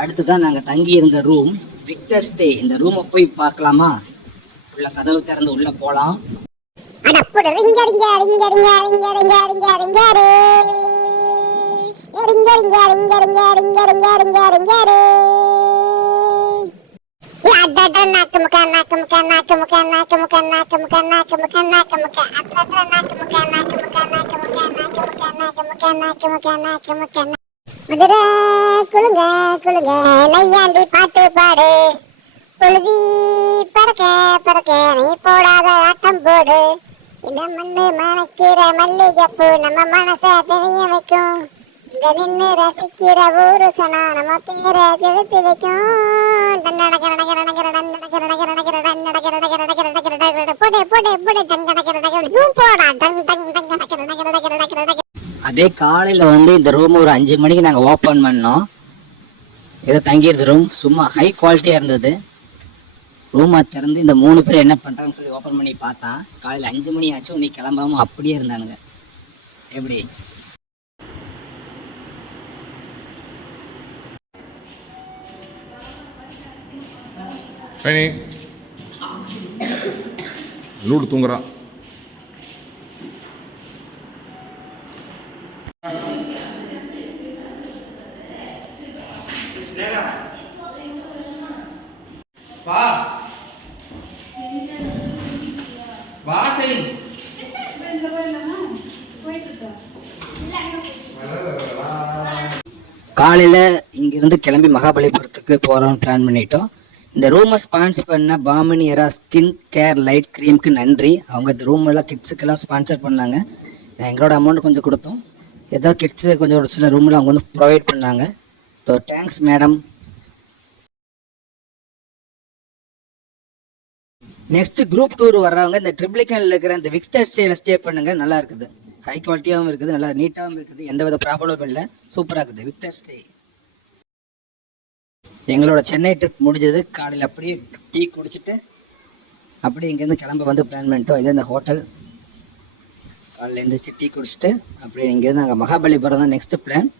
அடுத்துதான் நாங்கள் தங்கி இருந்த ரூம் விக்டர் ஸ்டே. இந்த ரூமை போய் பார்க்கலாமா? உள்ள கதவு திறந்து உள்ள போகலாம். மதுரை குளுங்க குளுங்க நையாண்டி பாட்டு பாடு, பொழுதி பறக்க பறக்க நீ போடாத ஆட்டம் போடு. இந்த மண்ணு மணக்கிற மல்லிகைப்பூ நம்ம மனசை தெரிய வைக்கும். இங்க நின்று ரசிக்கிற ஊரு சொன்னா நம்ம பேரை திருத்தி வைக்கும். அதே காலையில் இந்த ரூம் ஒரு 5 மணிக்கு நாங்கள் ஓப்பன் பண்ணோம். ஏதோ தங்கியிருந்த ரூம் சும்மா ஹை குவாலிட்டியாக இருந்தது. ரூமை திறந்து இந்த 3 பேர் என்ன பண்ணுறாங்கன்னு சொல்லி ஓப்பன் பண்ணி பார்த்தா காலையில் 5 மணி ஆச்சு. இன்னைக்கு கிளம்பாமல் அப்படியே இருந்தானுங்க. எப்படி லூடு தூங்குறான். காலையில் இங்கிருந்து கிளம்பி மகாபலிபுரத்துக்கு போகிறோம்னு பிளான் பண்ணிட்டோம். இந்த ரூமை ஸ்பான்சர் பண்ண பாமினி எரா ஸ்கின் கேர் லைட் க்ரீமுக்கு நன்றி. அவங்க இந்த ரூமெல்லாம் கிட்ஸுக்கெல்லாம் ஸ்பான்சர் பண்ணாங்க. எங்களோட அமௌண்ட் கொஞ்சம் கொடுத்தோம். ஏதோ கிட்ஸு கொஞ்சம் ஒரு சில ரூமில் அவங்க ப்ரொவைட் பண்ணாங்க. So thanks madam. Next group tour வர்றவங்க இந்த ட்ரிப்ளிகனில் இருக்கிற இந்த விக்டர் ஸ்டேல ஸ்டே பண்ணுங்க. நல்லா இருக்குது, ஹை குவாலிட்டியாகவும் இருக்குது, நல்லா நீட்டாகவும் இருக்குது, எந்த வித ப்ராப்ளமும் இல்லை, சூப்பராக இருக்குது விக்டர் ஸ்டே. எங்களோட சென்னை ட்ரிப் முடிஞ்சது. காலையில் அப்படியே டீ குடிச்சிட்டு அப்படியே இங்கேருந்து கிளம்ப பிளான் பண்ணிட்டோம். இது இந்த ஹோட்டல். காலையில் எழுந்திரிச்சு டீ குடிச்சிட்டு அப்படியே இங்கேருந்து நாங்கள் மகாபலிபுரம் தான் நெக்ஸ்ட் பிளான்.